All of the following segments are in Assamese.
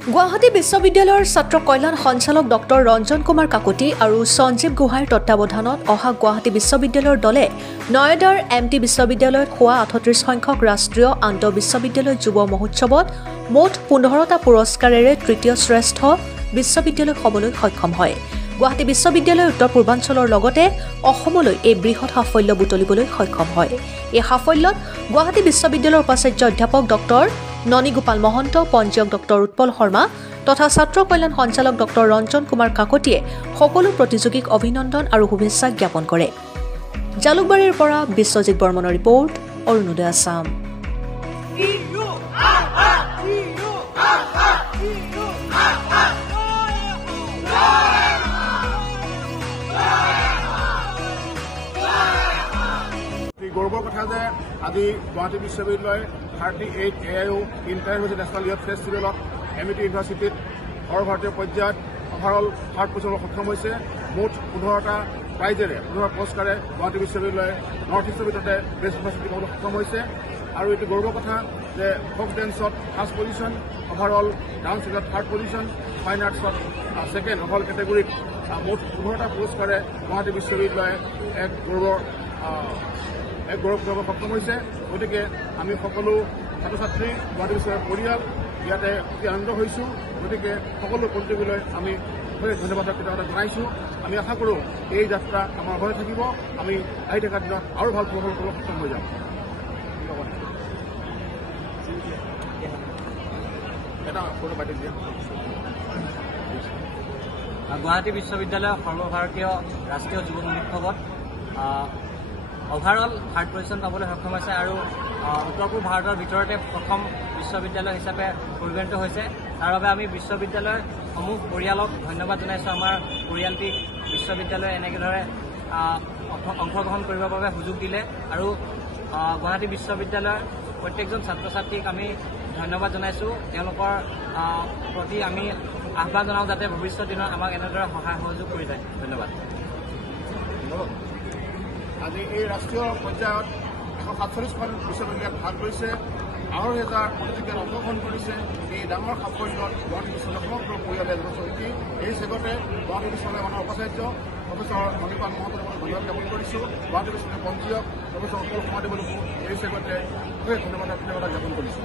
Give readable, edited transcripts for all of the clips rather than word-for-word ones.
গুৱাহাটী বিশ্ববিদ্যালয়ৰ ছাত্ৰ কল্যাণ সঞ্চালক ডক্টৰ ৰঞ্জন কুমাৰ কাকতি আৰু সঞ্জীৱ গোহাঁইৰ তত্বাৱধানত অহা গুৱাহাটী বিশ্ববিদ্যালয়ৰ দলে নয়দাৰ MT বিশ্ববিদ্যালয়ত হোৱা ৩৮ সংখ্যক ৰাষ্ট্ৰীয় আন্তঃ বিশ্ববিদ্যালয় যুৱ মহোৎসৱত মুঠ ১৫টা পুৰস্কাৰেৰে তৃতীয় শ্ৰেষ্ঠ বিশ্ববিদ্যালয় হ'বলৈ সক্ষম হয়। গুৱাহাটী বিশ্ববিদ্যালয় উত্তৰ পূৰ্বাঞ্চলৰ লগতে অসমলৈ এই বৃহৎ সাফল্য বুটলিবলৈ সক্ষম হয়। এই সাফল্যত গুৱাহাটী বিশ্ববিদ্যালয়ৰ উপাচাৰ্য অধ্যাপক ডক্টৰ ননী গোপাল মহন্ত, পঞ্জীয়ক ডক্টৰ উৎপল শৰ্মা তথা ছাত্ৰ কল্যাণ সঞ্চালক ডক্টৰ ৰঞ্জন কুমাৰ কাকতিয়ে সকলো প্ৰতিযোগীক অভিনন্দন আৰু শুভেচ্ছা জ্ঞাপন কৰে। জালুকবাৰীৰ পৰা বিশ্বজিৎ বৰ্মনৰ ৰিপৰ্ট, অৰুণোদয় আছাম। গৌৰৱৰ কথা যে আজি গুৱাহাটী বিশ্ববিদ্যালয় 38 AIU ইণ্টাৰভিউ নেশ্যনেল ইয়থ ফেষ্টিভেলত MIT ইউনিভাৰ্চিটিত সৰ্বভাৰতীয় পৰ্যায়ত অভাৰঅল থাৰ্ড পজিশ্যনত সক্ষম হৈছে। মুঠ 15টা প্ৰাইজেৰে 15 পুৰস্কাৰে গুৱাহাটী বিশ্ববিদ্যালয় নৰ্থ ইষ্টৰ ভিতৰতে বেষ্ট ইউনিভাৰ্চিটি হ'বলৈ সক্ষম হৈছে। আৰু এইটো গৌৰৱৰ কথা যে ফক ডেন্সত ফাৰ্ষ্ট পজিশ্যন, অভাৰঅল ডান্স ফিল্ডত থাৰ্ড পজিশ্যন, ফাইন আৰ্টছত ছেকেণ্ড, অভাৰঅল কেটেগৰীত মুঠ 15টা পুৰস্কাৰে গুৱাহাটী বিশ্ববিদ্যালয়ে এক গৌৰৱ কৰিব সক্ষম হৈছে। গতিকে আমি সকলো ছাত্ৰ ছাত্ৰী, গুৱাহাটী বিশ্ববিদ্যালয়ৰ পৰিয়াল ইয়াতে অতি আনন্দ হৈছোঁ। গতিকে সকলো প্ৰতিযোগীলৈ আমি ধন্যবাদ কৃতজ্ঞতা জনাইছোঁ। আমি আশা কৰোঁ এই যাত্ৰা আমাৰ হৈ থাকিব, আমি আহি থকা দিনত আৰু ভাল ফলাফল কৰিব সক্ষম হৈ যাম। গুৱাহাটী বিশ্ববিদ্যালয়ৰ সৰ্বভাৰতীয় ৰাষ্ট্ৰীয় যুৱ মহোৎসৱত অভাৰঅল থাৰ্ড পজিশ্যন পাবলৈ সক্ষম হৈছে আৰু উত্তৰ পূব ভাৰতৰ ভিতৰতে প্ৰথম বিশ্ববিদ্যালয় হিচাপে পৰিগণিত হৈছে। তাৰ বাবে আমি বিশ্ববিদ্যালয়ৰ সমূহ পৰিয়ালক ধন্যবাদ জনাইছোঁ। আমাৰ পৰিয়ালটিক বিশ্ববিদ্যালয়ে এনেদৰে অংশগ্ৰহণ কৰিবৰ বাবে সুযোগ দিলে আৰু গুৱাহাটী বিশ্ববিদ্যালয়ৰ প্ৰত্যেকজন ছাত্ৰ ছাত্ৰীক আমি ধন্যবাদ জনাইছোঁ। তেওঁলোকৰ প্ৰতি আমি আহ্বান জনাওঁ যাতে ভৱিষ্যত দিনত আমাক এনেদৰে সহায় সহযোগ কৰি যায়। ধন্যবাদ। আজি এই ৰাষ্ট্ৰীয় পৰ্যায়ত 147খন বিশ্ববিদ্যালয়ে ভাগ লৈছে, 2,500 প্ৰতিযোগীয়ে অংশগ্ৰহণ কৰিছে। এই ডাঙৰ সাফল্যত গুৱাহাটী বিশ্ববিদ্যালয়ৰ সমগ্ৰ পৰিয়ালে যথেষ্ট। এই চেগতে গুৱাহাটী বিশ্ববিদ্যালয়ৰ মানৱ উপাচাৰ্য প্ৰফেচৰ মণিপাল মহন্তক ধন্যবাদ জ্ঞাপন কৰিছোঁ। গুৱাহাটী বিশ্ববিদ্যালয়ৰ পঞ্জীয়ক প্ৰফেচৰ উৎপল শৰ্মাদেৱকো এই চেগতে ধন্যবাদ জ্ঞাপন কৰিছোঁ।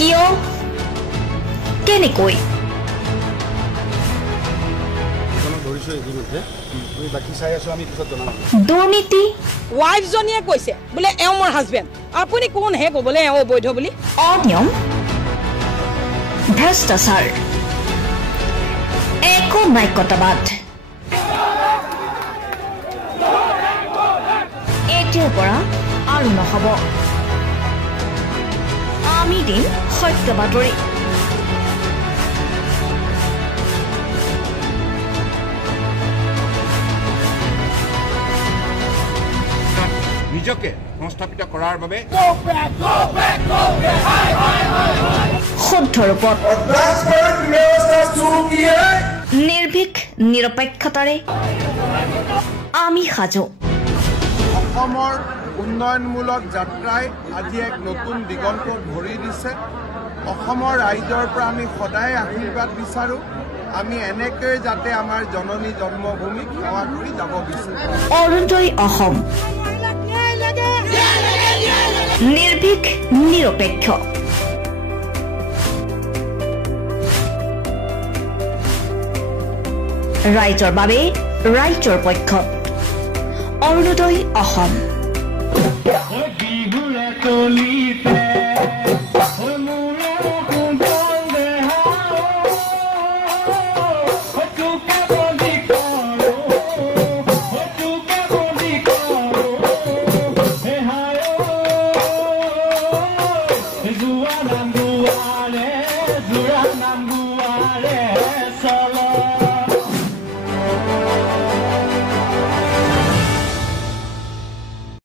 কিয় কেনেকৈ দুৰ্নীতি ৱাইফজনীয়ে কৈছে বোলে এওঁ মোৰ হাজবেণ্ড, আপুনি কোন হে ক'বলৈ এওঁ অবৈধ বুলি? অনিয়ম, ভ্ৰষ্টাচাৰ, একো নায়কতাবাদ, এতিয়াৰ পৰা আৰু নহ'ব। আমি দিম সত্য বাতৰি। নিজকে সংস্থাপিত কৰাৰ বাবে শুদ্ধ ৰূপত নিৰ্ভীক নিৰপেক্ষতাৰে আমি সাজু। অসমৰ উন্নয়নমূলক যাত্ৰাই আজি এক নতুন দিগন্ত ভৰি দিছে। অসমৰ ৰাইজৰ পৰা আমি সদায় আশীৰ্বাদ বিচাৰোঁ। আমি এনেকৈ যাতে আমাৰ জননী জন্মভূমিক সেৱা কৰি যাব বিচাৰোঁ। অৰুণোদয় অসম, নিৰ্ভীক নিৰপেক্ষ। ৰাইজৰ বাবে ৰাইজৰ পক্ষত অৰুণোদয় অসম। চল